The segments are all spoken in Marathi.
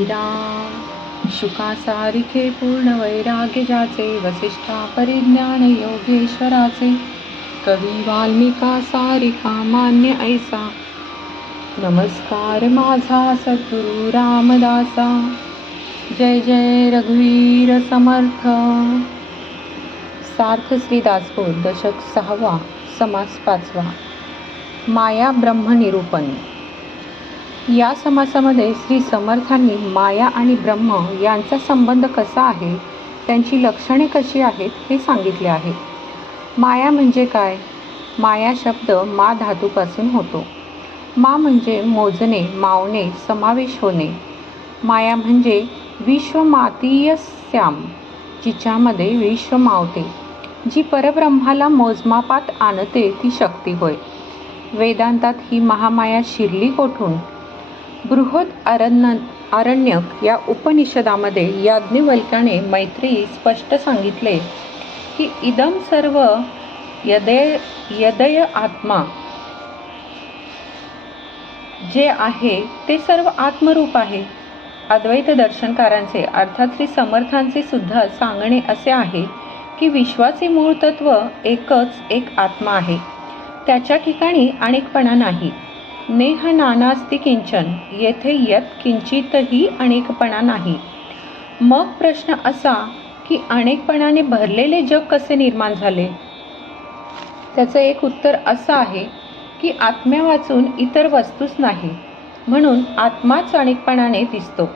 कबीरा शुकासारिखे पूर्ण वैराग्य ज्याचे वसिष्ठा परिज्ञान योगेश्वराचे कवी वाल्मिका सारिका मान्य ऐसा। नमस्कार माझा सद्गुरु रामदासा। जय जय रघुवीर समर्थ। सार्थ श्री दशक सहावा समास पाचवा। माया ब्रह्मनिरूपण। या समासामध्ये श्री समर्थांनी माया आणि ब्रह्म यांचा संबंध कसा आहे त्यांची लक्षणे कशी आहेत हे सांगितले आहे. माया म्हणजे काय? माया शब्द मा धातूपासून होतो. मा म्हणजे मोजणे मावणे समावेश होणे. माया म्हणजे विश्वमातीय श्याम जिच्यामध्ये विश्व मावते जी परब्रह्माला मोजमापात आणते ती शक्ती होय. वेदांतात ही महामाया शिरली कोठून? बृहद अरण्य आरण्यक या उपनिषदामध्ये याज्ञवल्क्याने मैत्री स्पष्ट सांगितले की इदम सर्व यदय यदय आत्मा जे आहे ते सर्व आत्मरूप आहे. अद्वैत दर्शनकारांचे अर्थात श्री समर्थांचे सुद्धा सांगणे असे आहे की विश्वाचे मूळ तत्व एकच एक आत्मा आहे. त्याच्या ठिकाणी अनेकपणा नाही. नेह नानास्ती किंचन. येथे यत किंचितही अनेकपणा नाही. मग प्रश्न असा की अनेकपणाने भरलेले जग कसे निर्माण झाले? त्याचं एक उत्तर असं आहे की आत्म्या वाचून इतर वस्तूच नाही म्हणून आत्माच अनेकपणाने दिसतो.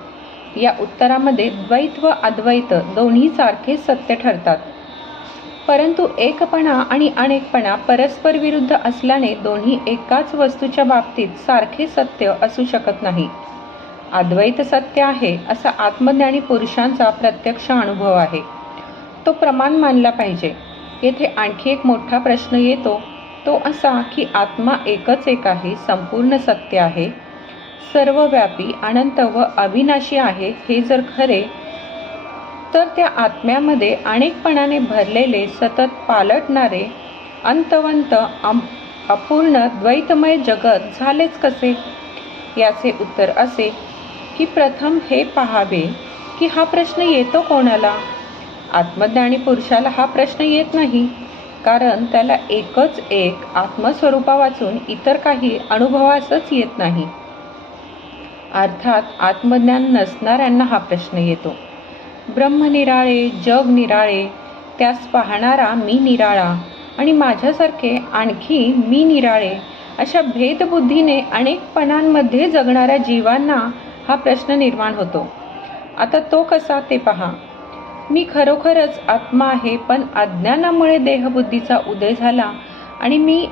या उत्तरामध्ये द्वैत व अद्वैत दोन्ही सारखे सत्य ठरतात. परंतु एकपणा आणि अनेकपणा परस्पर विरुद्ध असल्याने दोन्ही एकाच वस्तूच्या बाबतीत सारखे सत्य असू शकत नाही. अद्वैत सत्य आहे असा आत्मज्ञानी पुरुषांचा प्रत्यक्ष अनुभव आहे. तो प्रमाण मानला पाहिजे. येथे आणखी एक मोठा प्रश्न येतो तो असा की आत्मा एकच एक आहे संपूर्ण सत्य आहे. सर्वव्यापी अनंत व अविनाशी आहे हे जर खरे तर त्या आत्म्यामध्ये अनेकपणाने भरलेले सतत पालटणारे अंतवंत अम अपूर्ण द्वैतमय जगत झालेच कसे? याचे उत्तर असे की प्रथम हे पहावे की हा प्रश्न येतो कोणाला? आत्मज्ञानी पुरुषाला हा प्रश्न येत नाही कारण त्याला एकच एक आत्मस्वरूपा वाचून इतर काही अनुभवासच येत नाही. अर्थात आत्मज्ञान नसणाऱ्यांना हा प्रश्न येतो. ब्रह्म निराळे जग निराळे त्यास पाहणारा मी निराळा आणि माझ्यासारखे आणखी मी निराळे अशा भेदबुद्धीने अनेकपणांमध्ये जगणाऱ्या जीवांना हा प्रश्न निर्माण होतो. आता तो कसा ते पहा. मी खरोखरच आत्मा आहे पण अज्ञानामुळे देहबुद्धीचा उदय झाला आणि मी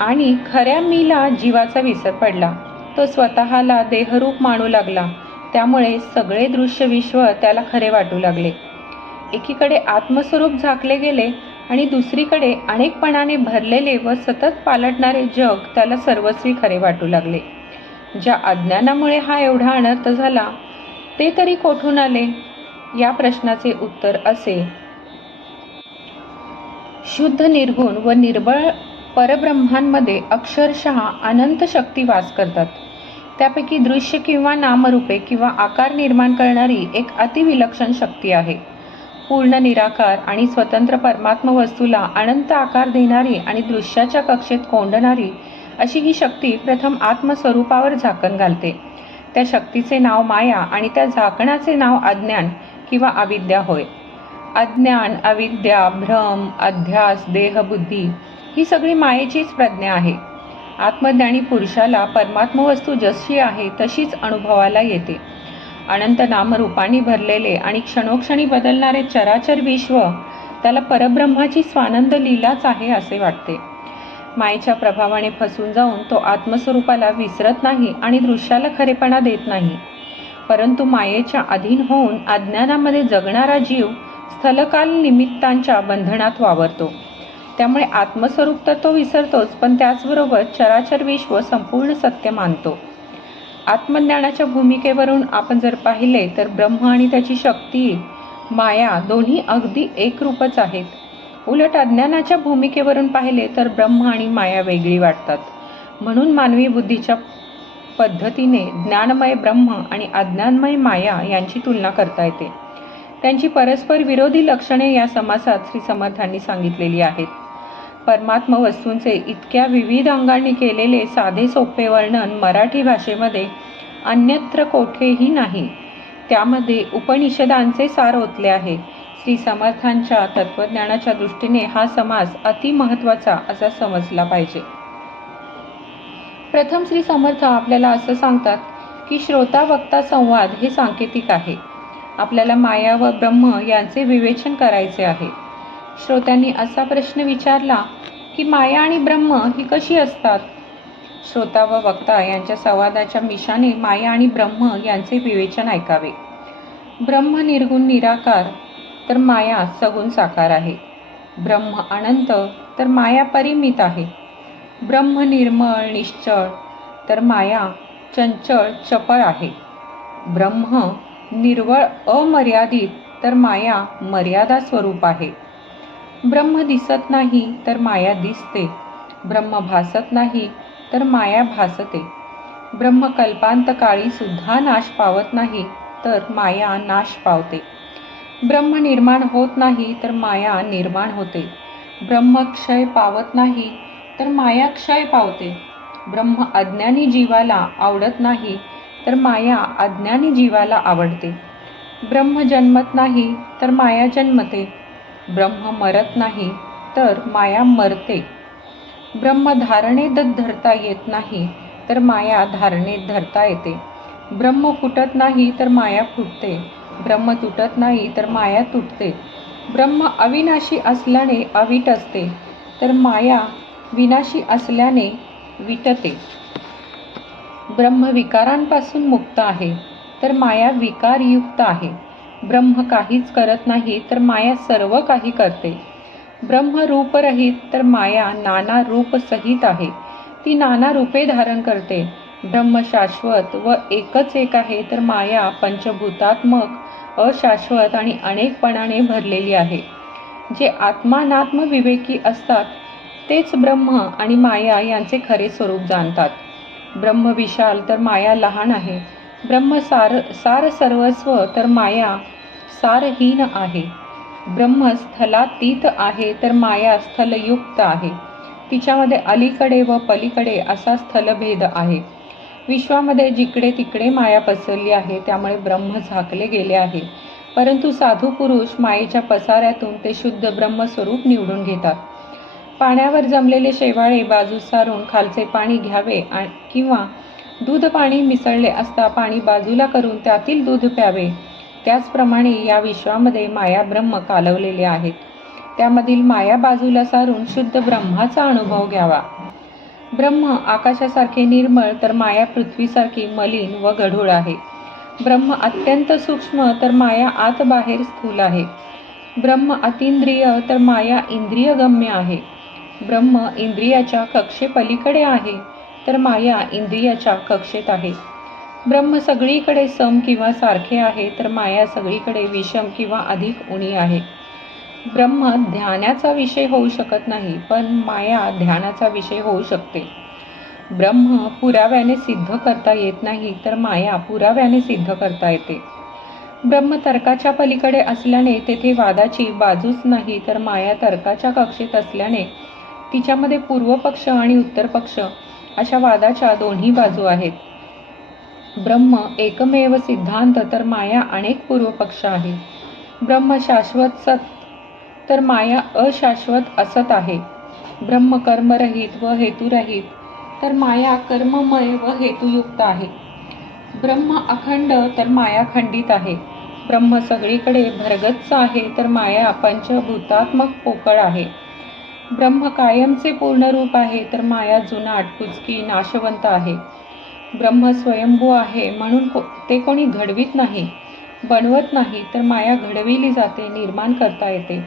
आणि खऱ्या मीला जीवाचा विसर पडला. तो स्वतःला देहरूप मानू लागला. त्यामुळे सगळे दृश्य विश्व त्याला खरे वाटू लागले. एकीकडे आत्मस्वरूप झाकले गेले आणि दुसरीकडे अनेकपणाने भरलेले व सतत पालटणारे जग त्याला सर्वस्वी खरे वाटू लागले. ज्या अज्ञानामुळे हा एवढा अनर्थ झाला ते तरी कोठून आले? या प्रश्नाचे उत्तर असे. शुद्ध निर्गुण व निर्बळ परब्रह्मांमध्ये अक्षरशः अनंत शक्ती वास करतात. त्यापैकी दृश्य किंवा नामरूपे किंवा आकार निर्माण करणारी एक अतिविलक्षण शक्ती आहे. पूर्ण निराकार आणि स्वतंत्र परमात्म वस्तूला अनंत आकार देणारी आणि दृश्याच्या कक्षेत कोंडणारी अशी ही शक्ती प्रथम आत्मस्वरूपावर झाकण घालते. त्या शक्तीचे नाव माया आणि त्या झाकणाचे नाव अज्ञान किंवा अविद्या होय. अज्ञान अविद्या भ्रम अध्यास देहबुद्धी ही सगळी मायेचीच प्रज्ञा आहे. आत्मज्ञानी पुरुषाला परमात्म वस्तू जशी आहे तशीच अनुभवाला येते. अनंत नामरूपाने भरलेले आणि क्षणोक्षणी बदलणारे चराचर विश्व त्याला परब्रह्माची स्वानंद लीलाच आहे असे वाटते. मायेच्या प्रभावाने फसून जाऊन तो आत्मस्वरूपाला विसरत नाही आणि दृश्याला खरेपणा देत नाही. परंतु मायेच्या अधीन होऊन अज्ञानामध्ये जगणारा जीव स्थलकाल निमित्तांच्या बंधनात वावरतो. त्यामुळे आत्मस्वरूप तर तो विसरतोच पण त्याचबरोबर चराचर विश्व संपूर्ण सत्य मानतो. आत्मज्ञानाच्या भूमिकेवरून आपण जर पाहिले तर ब्रह्म आणि त्याची शक्ती माया दोन्ही अगदी एकरूपच आहेत. उलट अज्ञानाच्या भूमिकेवरून पाहिले तर ब्रह्म आणि माया वेगळी वाटतात. म्हणून मानवी बुद्धीच्या पद्धतीने ज्ञानमय ब्रह्म आणि अज्ञानमय माया यांची तुलना करता येते. त्यांची परस्पर विरोधी लक्षणे या समासात श्री समर्थांनी सांगितलेली आहेत. परमात्म वस्तूंचे इतक्या विविध अंगांनी केलेले साधे सोपे वर्णन मराठी भाषेमध्ये अन्यत्र कोठेही नाही. त्यामध्ये उपनिषदांचे सार ओतले आहे. श्री समर्थांच्या तत्वज्ञानाच्या दृष्टीने हा समास अतिमहत्वाचा असा समजला पाहिजे. प्रथम श्री समर्थ आपल्याला असं सांगतात की श्रोता वक्ता संवाद हे सांकेतिक आहे. आपल्याला माया व ब्रह्म यांचे विवेचन करायचे आहे. श्रोत्यांनी असा प्रश्न विचारला की माया आणि ब्रह्म ही कशी असतात? श्रोता व वक्ता यांच्या संवादाच्या मिशाने माया आणि ब्रह्म यांचे विवेचन ऐकावे. ब्रह्म निर्गुण निराकार तर माया सगुण साकार आहे. ब्रह्म अनंत तर माया परिमित आहे. ब्रह्म निर्मळ निश्चळ तर माया चंचळ चपळ आहे. ब्रह्म निर्वळ अमर्यादित तर माया मर्यादा स्वरूप आहे. ब्रह्म दिसत नाही तर माया दिसते. ब्रह्म भासत नाही तर माया भासते. ब्रह्म कल्पांत काळी सुद्धा नाश पावत नाही तर माया नाश पावते. ब्रह्म निर्माण होत नाही तर माया निर्माण होते. ब्रह्म क्षय पावत नाही तर माया क्षय पावते. ब्रह्म अज्ञानी जीवाला आवडत नाही तर माया अज्ञानी जीवाला आवडते. ब्रह्म जन्मत नाही तर माया जन्मते. ब्रह्म मरत नाही तर माया मरते. ब्रह्म धारणेत धरता येत नाही तर माया धारणेत धरता येते. ब्रह्म फुटत नाही तर माया फुटते. ब्रह्म तुटत नाही तर माया तुटते. ब्रह्म अविनाशी असल्याने अविट असते तर माया विनाशी असल्याने विटते. ब्रह्म विकारांपासून मुक्त आहे तर माया विकारयुक्त आहे. ब्रह्म काहीच करत नाही तर माया सर्व काही करते. ब्रह्म रूपरहित तर माया नाना रूप सहित आहे. ती नाना रूपे धारण करते. ब्रह्म शाश्वत व एकच एक आहे तर माया पंचभूतात्मक अशाश्वत आणि अनेकपणाने भरलेली आहे. जे आत्मानात्म विवेकी असतात तेच ब्रह्म आणि माया यांचे खरे स्वरूप जाणतात. ब्रह्म विशाल तर माया लहान आहे. ब्रह्म सार सार सर्वस्व तर माया सारहीन आहे. ब्रह्म स्थलातीत आहे तर माया स्थलयुक्त आहे. तिच्यामध्ये अलीकडे व पलीकडे असा स्थलभेद आहे. विश्वामध्ये जिकडे तिकडे माया पसरली आहे त्यामुळे ब्रह्म झाकले गेले आहे. परंतु साधू पुरुष मायेच्या पसाऱ्यातून ते शुद्ध ब्रह्मस्वरूप निवडून घेतात. पाण्यावर जमलेले शेवाळे बाजूस सारून खालचे पाणी घ्यावे किंवा दूध पाणी मिसळले असता पाणी बाजूला करून त्यातील दूध प्यावे. त्याचप्रमाणे या विश्वामध्ये माया ब्रह्म कालवलेले आहेत. त्यामधील माया बाजूला सारून शुद्ध ब्रह्माचा अनुभव घ्यावा. ब्रह्म आकाशासारखे निर्मळ तर माया पृथ्वीसारखी मलिन व गढूळ आहे. ब्रह्म अत्यंत सूक्ष्म तर माया आत बाहेर स्थूल आहे. ब्रह्म अतिंद्रिय तर माया इंद्रियगम्य आहे. ब्रह्म इंद्रियाच्या कक्षेपलीकडे आहे. तर माया इंद्रियाच्या कक्षेत आहे. ब्रह्म सगळीकडे सम किंवा सारखे आहे तर माया सगळीकडे विषम किंवा अधिक उणी आहे. ब्रह्म ध्यानाचा विषय होऊ शकत नाही पण माया ध्यानाचा विषय होऊ शकते. ब्रह्म पुराव्याने सिद्ध करता येत नाही तर माया पुराव्याने सिद्ध करता येते. ब्रह्म तर्काच्या पलीकडे असल्याने तेथे वादाची बाजूच नाही तर माया तर्काच्या कक्षेत असल्याने तिच्यामध्ये पूर्व पक्ष आणि उत्तर पक्ष अशा वादाच्या दोन्ही बाजू आहेत. ब्रह्म एकमेव सिद्धांत तर माया अनेक पूर्वपक्ष आहे. ब्रह्म शाश्वत सत तर माया अशाश्वत असत आहे. ब्रह्म कर्मरहित व हेतुरहित तर माया कर्ममय व हेतुयुक्त आहे. ब्रह्म अखंड तर माया खंडित आहे. ब्रह्म सगळीकडे भरगच्च आहे तर माया पंचभूतात्मक पोकळ आहे. ब्रह्म कायमचे पूर्ण रूप आहे तर माया जुनाट कुचकी नाशवंत आहे. ब्रह्म स्वयंभू आहे म्हणून को ते कोणी घडवीत नाही बनवत नाही तर माया घडविली जाते निर्माण करता येते.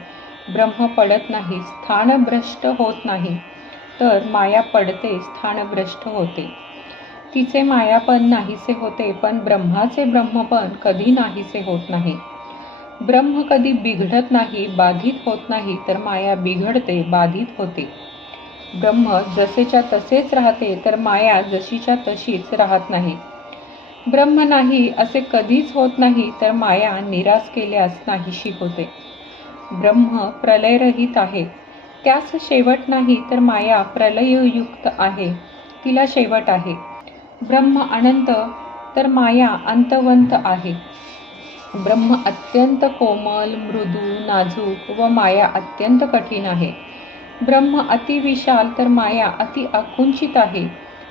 ब्रह्म पडत नाही स्थानभ्रष्ट होत नाही तर माया पडते स्थानभ्रष्ट होते. तिचे मायापण नाहीसे होते पण ब्रह्माचे ब्रह्मपण कधी नाहीसे होत नाही. ब्रह्म कधी बिघडत नाही बाधित होत नाही तर माया बिघडते बाधित होते. ब्रह्म जसेच्या तसेच राहते तर माया जशीच्या तशीच राहत नाही. ब्रह्म नाही असे कधीच होत नाही तर माया निराश केल्यास नाहीशी होते. ब्रह्म प्रलयरहित आहे. त्यास शेवट नाही तर माया प्रलययुक्त आहे. तिला शेवट आहे. ब्रह्म अनंत तर माया अंतवंत आहे. ब्रह्म अत्यंत कोमल मृदू नाजूक व माया अत्यंत कठीण आहे. ब्रह्म अति विशाल तर माया अति अकुंचित आहे.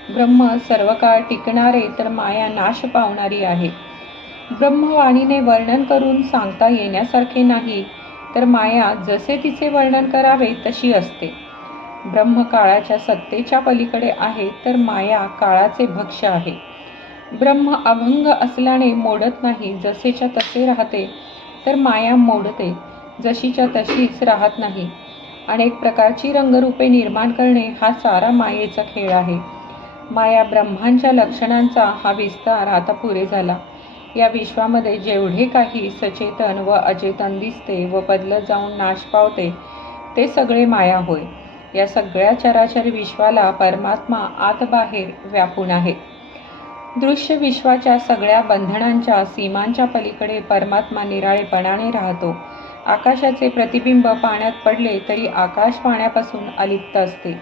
ब्रह्म सर्व काळ टिकणारे तर माया नाश पावणारी आहे. ब्रह्मवाणीने वर्णन करून सांगता येण्यासारखे नाही तर माया जसे तिचे वर्णन करावे तशी असते. ब्रह्म काळाच्या सत्तेच्या पलीकडे आहे तर माया काळाचे भक्ष आहे. ब्रह्म अभंग असल्याने मोडत नाही जसेच्या तसे राहते तर माया मोडते जशीच्या तशीच राहत नाही. अनेक प्रकारची रंगरूपे निर्माण करणे हा सारा मायेचा खेळ आहे. माया ब्रह्मांच्या लक्षणांचा हा विस्तार आता पुरे झाला. या विश्वामध्ये जेवढे काही सचेतन व अचेतन दिसते व बदलत जाऊन नाश पावते ते सगळे माया होय. या सगळ्या चराचर विश्वाला परमात्मा आत बाहेर व्यापून आहे. दृश्य विश्वाच्या सगळ्या बंधनांच्या सीमांच्या पलीकडे परमात्मा निराळेपणाने राहतो. आकाशाचे प्रतिबिंब पाण्यात पडले तरी आकाश पाण्यापासून अलिप्त असते.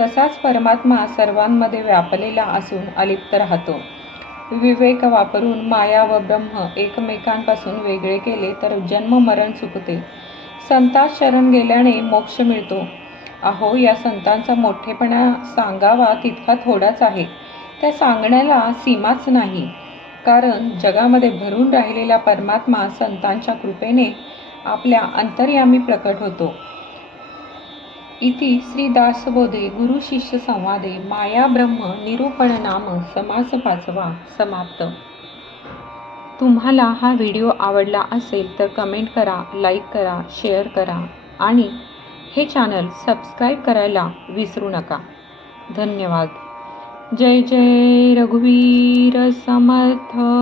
तसाच परमात्मा सर्वांमध्ये व्यापलेला असून अलिप्त राहतो. विवेक वापरून माया व ब्रह्म एकमेकांपासून वेगळे केले तर जन्म मरण चुकते संतात शरण गेल्याने मोक्ष मिळतो. अहो या संतांचा मोठेपणा सांगावा तितका थोडाच आहे. त्या सांगण्याला सीमाच नाही. कारण जगामध्ये भरून राहिलेला परमात्मा संतांच्या कृपेने आपल्या अंतर्यामी प्रकट होतो. इति श्री दासबोधे गुरु शिष्य संवादे माया ब्रह्म निरूपण नाम समास पाचवा समाप्त. तुम्हाला हा व्हिडिओ आवडला असेल तर कमेंट करा लाईक करा शेअर करा आणि हे चॅनल सबस्क्राईब करायला विसरू नका. धन्यवाद. जय जय रघुवीर समर्थ।